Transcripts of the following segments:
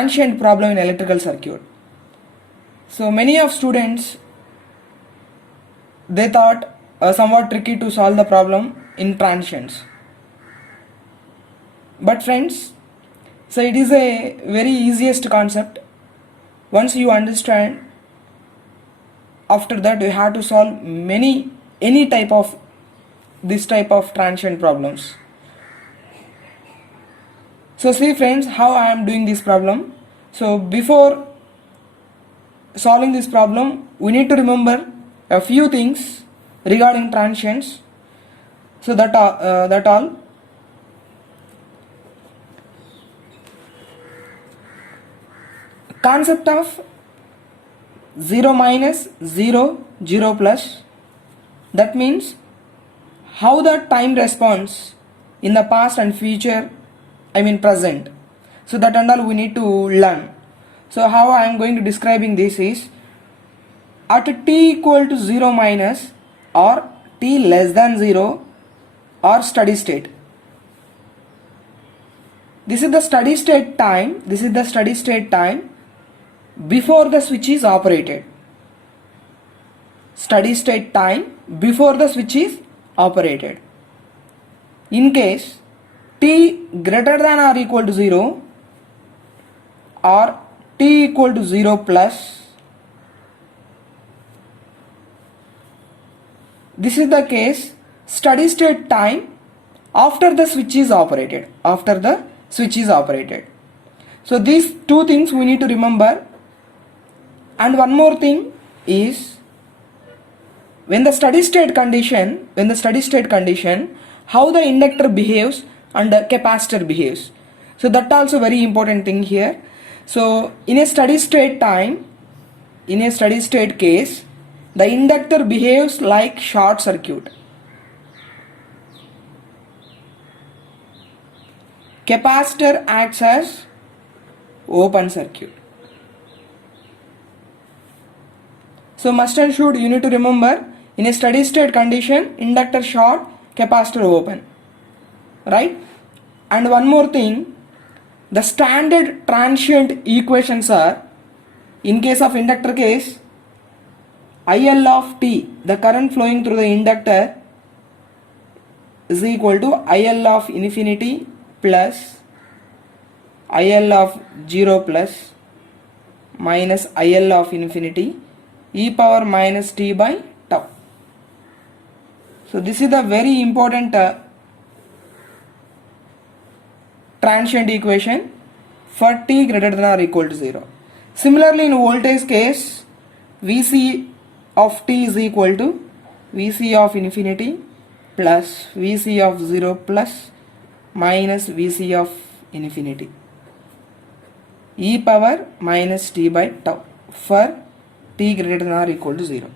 transient problem in electrical circuit. So many of students, they thought somewhat tricky to solve the problem in transients. But friends, so it is a very easiest concept. Once you understand, after that you have to solve any type of this type of transient problems. So see friends, how I am doing this problem. So before solving this problem, we need to remember a few things regarding transients. So that all. Concept of 0 minus 0 0 plus, that means how the time response in the past and future, I mean present. So that and all we need to learn. So how I am going to describing this is, at t equal to 0 minus or t less than 0 or steady state. This is the steady state time. This is the steady state time before the switch is operated. Steady state time before the switch is operated. In case t greater than or equal to 0 or t equal to 0 plus, this is the case steady state time after the switch is operated. After the switch is operated. So these two things we need to remember. And one more thing is, when the steady state condition, how the inductor behaves and the capacitor behaves. So that also very important thing here. So in a steady state time, in a steady state case, the inductor behaves like short circuit. Capacitor acts as open circuit. So must and should, you need to remember, in a steady state condition, inductor short, capacitor open, right? And one more thing, the standard transient equations are, in case of inductor case, IL of t, the current flowing through the inductor, is equal to IL of infinity plus IL of 0 plus minus IL of infinity e power minus t by tau. So this is the very important transient equation for t greater than or equal to 0. Similarly, in voltage case, Vc of t is equal to Vc of infinity plus Vc of 0 plus minus Vc of infinity e power minus t by tau for t greater than or equal to 0.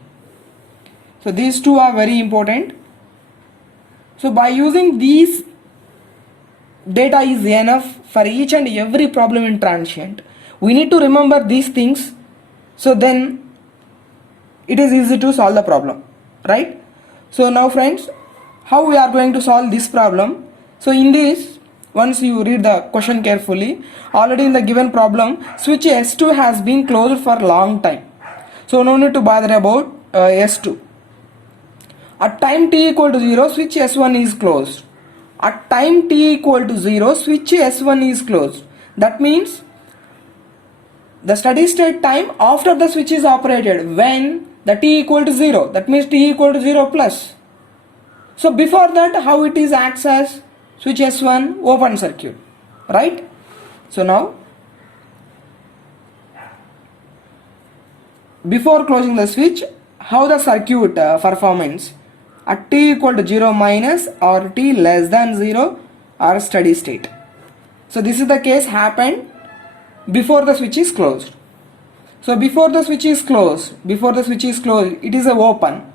So these two are very important. So by using these data is enough for each and every problem in transient. We need to remember these things, so then it is easy to solve the problem, right? So now friends, how we are going to solve this problem? So in this, once you read the question carefully, already in the given problem, switch S2 has been closed for a long time. So no need to bother about S2. At time t equal to 0, switch S1 is closed. At time t equal to 0, switch S1 is closed. That means the steady state time after the switch is operated, when the t equal to 0, that means t equal to 0 plus. So before that, how it is acts as switch S1 open circuit, right? So now, before closing the switch, how the circuit performance at t equal to 0 minus or t less than 0 or steady state. So this is the case happened before the switch is closed. So before the switch is closed, it is a open.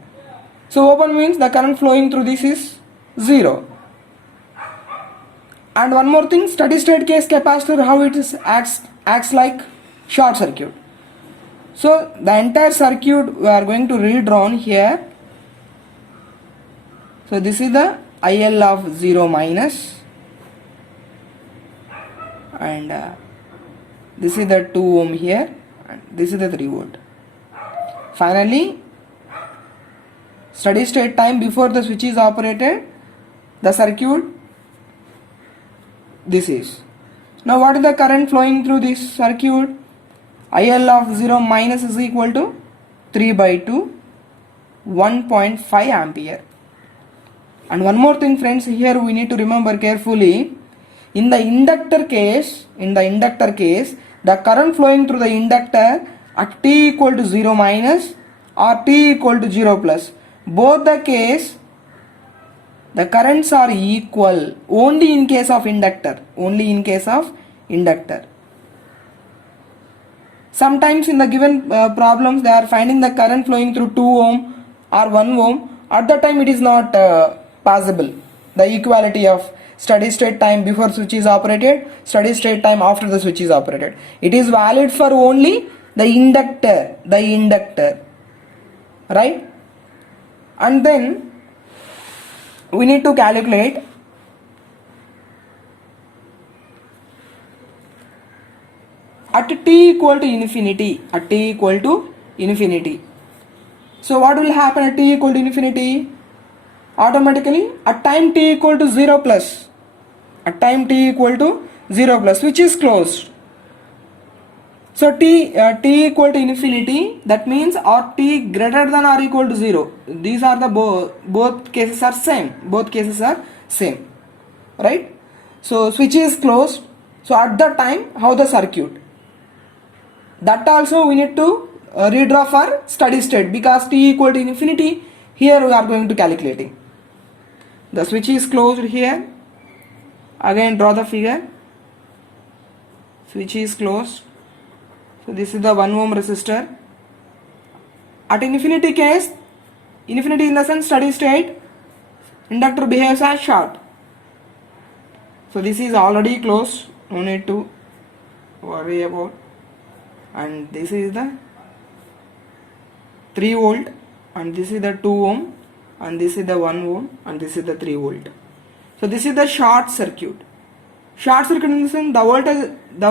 So open means the current flowing through this is 0. And one more thing, steady state case capacitor, how it is acts like short circuit. So the entire circuit we are going to redrawn here. So this is the IL of 0 minus and this is the 2 ohm here, and this is the 3 volt. Finally, steady state time before the switch is operated, the circuit this is. Now what is the current flowing through this circuit? IL of 0 minus is equal to 3 by 2, 1.5 ampere. And one more thing friends, here we need to remember carefully, in the inductor case, the current flowing through the inductor at t equal to 0 minus or t equal to 0 plus, both the case the currents are equal only in case of inductor, Sometimes in the given problems they are finding the current flowing through 2 ohm or 1 ohm. At that time it is not possible. The equality of steady state time before switch is operated, steady state time after the switch is operated. It is valid for only the inductor, right? And then we need to calculate at t equal to infinity. So what will happen at t equal to infinity? Automatically at time t equal to 0 plus, switch is closed. So t equal to infinity, that means or t greater than or equal to 0. These are the both cases are same, right? So switch is closed. So at that time, how the circuit? That also we need to redraw for steady state, because t equal to infinity, here we are going to calculating. The switch is closed here. Again draw the figure. Switch is closed. So this is the 1 ohm resistor. At infinity case, infinity in the sense steady state, inductor behaves as short. So this is already closed, no need to worry about. And this is the 3 volt, and this is the 2 ohm, and this is the 1 ohm, and this is the 3 volt. So this is the short circuit. Short circuit in the sense the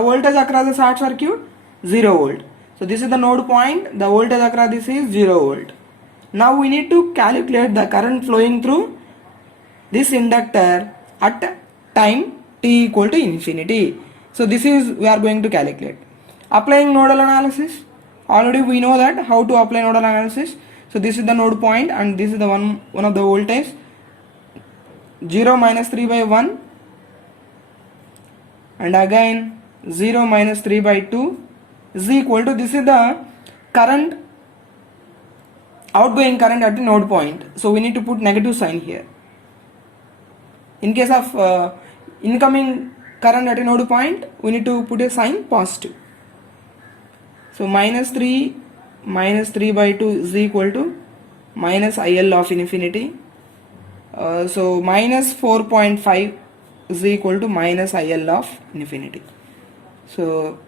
voltage across the short circuit 0 volt. So this is the node point, the voltage across this is 0 volt. Now we need to calculate the current flowing through this inductor at time t equal to infinity. So this is we are going to calculate. Applying nodal analysis, already we know that how to apply nodal analysis. So this is the node point, and this is the one of the voltage. 0 minus 3 by 1, and again 0 minus 3 by 2 is equal to, this is the current, outgoing current at the node point. So we need to put negative sign here. In case of incoming current at a node point, we need to put a sign positive. So minus 3 by 2 is equal to minus IL of infinity. So minus 4.5 is equal to minus IL of infinity. So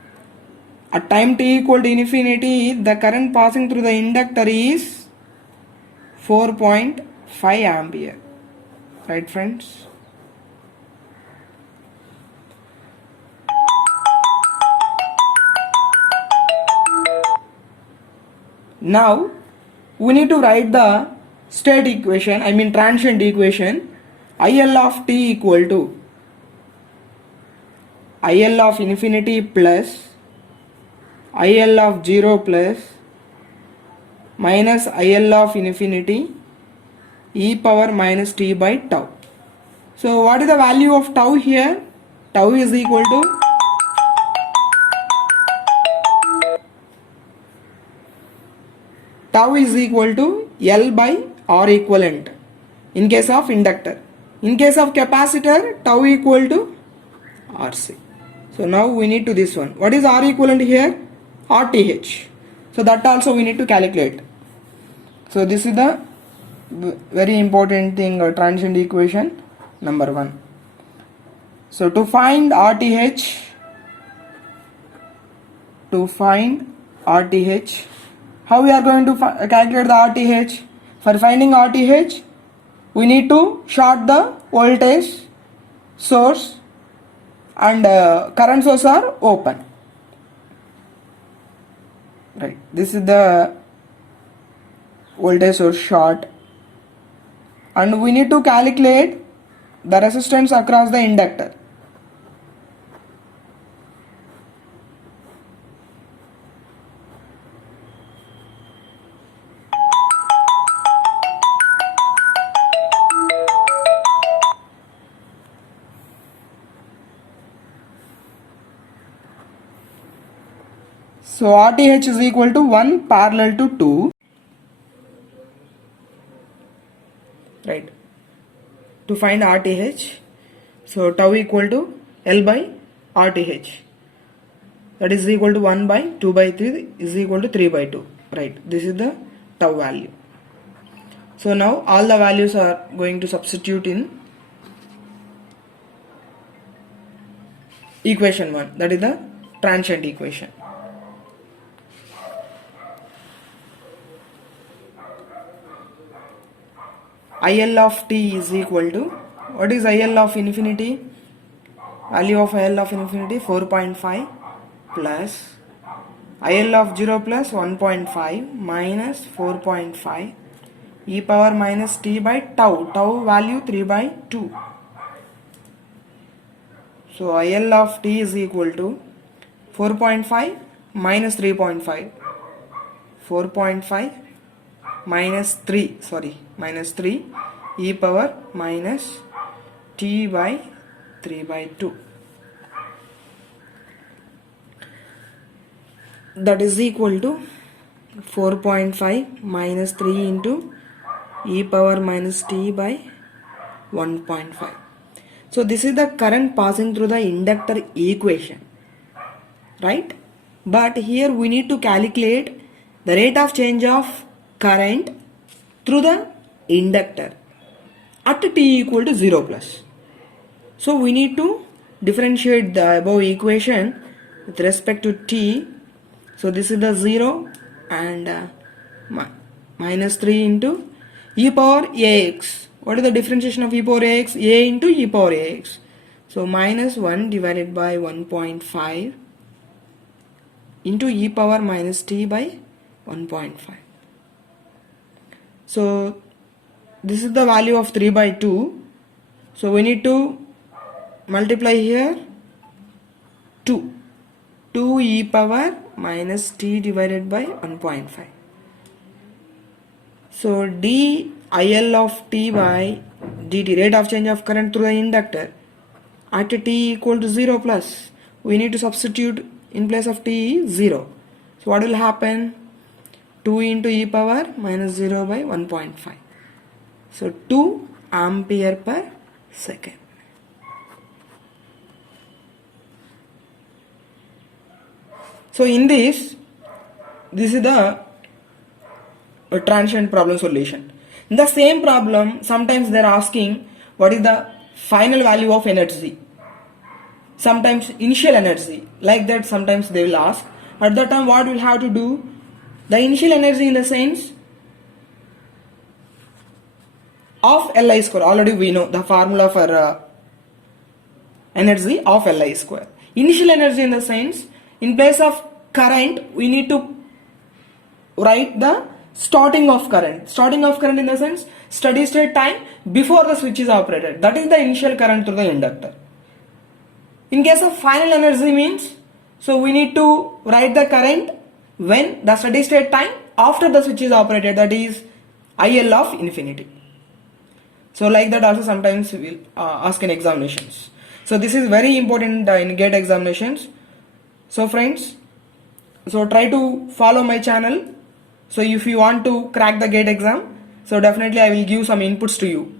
at time t equal to infinity, the current passing through the inductor is 4.5 ampere. Right friends? Now we need to write the state equation, transient equation. IL of t equal to IL of infinity plus IL of 0 plus minus IL of infinity e power minus t by tau. So what is the value of tau here? Tau is equal to L by R equivalent in case of inductor. In case of capacitor, tau equal to RC. So now we need to this one. What is R equivalent here? RTH. So that also we need to calculate. So this is the very important thing, transient equation number 1. So to find RTH, how we are going to calculate the RTH? For finding RTH, we need to short the voltage source and current source are open. right? This is the voltage source short, and we need to calculate the resistance across the inductor. So RTH is equal to 1 parallel to 2, right? To find RTH, so tau equal to L by RTH, that is equal to 1 by 2 by 3 is equal to 3 by 2, right? This is the tau value. So now all the values are going to substitute in equation 1, that is the transient equation. IL of t is equal to, what is IL of infinity? Value of IL of infinity 4.5 plus IL of 0 plus 1.5 minus 4.5 e power minus t by tau. Tau value 3 by 2. So IL of t is equal to 4.5 minus 3.5. 4.5 minus 3, minus 3 e power minus t by 3 by 2. That is equal to 4.5 minus 3 into e power minus t by 1.5. So this is the current passing through the inductor equation, right? But here we need to calculate the rate of change of current through the inductor at t equal to 0 plus. So we need to differentiate the above equation with respect to t. So this is the 0 and minus 3 into e power ax. What is the differentiation of e power ax? A into e power ax. So minus 1 divided by 1.5 into e power minus t by 1.5. So this is the value of 3 by 2. So we need to multiply here 2. 2 e power minus t divided by 1.5. So dIL of t by dt, rate of change of current through the inductor at t equal to 0 plus, we need to substitute in place of t 0. So what will happen? 2 into e power minus 0 by 1.5. So 2 ampere per second. So in this is the transient problem solution. In the same problem, sometimes they are asking what is the final value of energy, sometimes initial energy, like that sometimes they will ask. At that time what we'll have to do, the initial energy in the sense of Li square, already we know the formula for energy of Li square. Initial energy in the sense, in place of current we need to write the starting of current. Starting of current in the sense steady state time before the switch is operated, that is the initial current through the inductor. In case of final energy means, so we need to write the current when the steady state time after the switch is operated, that is IL of infinity. So like that also sometimes we will ask in examinations. So this is very important in GATE examinations. So friends, so try to follow my channel. So if you want to crack the GATE exam, so definitely I will give some inputs to you.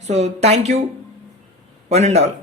So thank you one and all.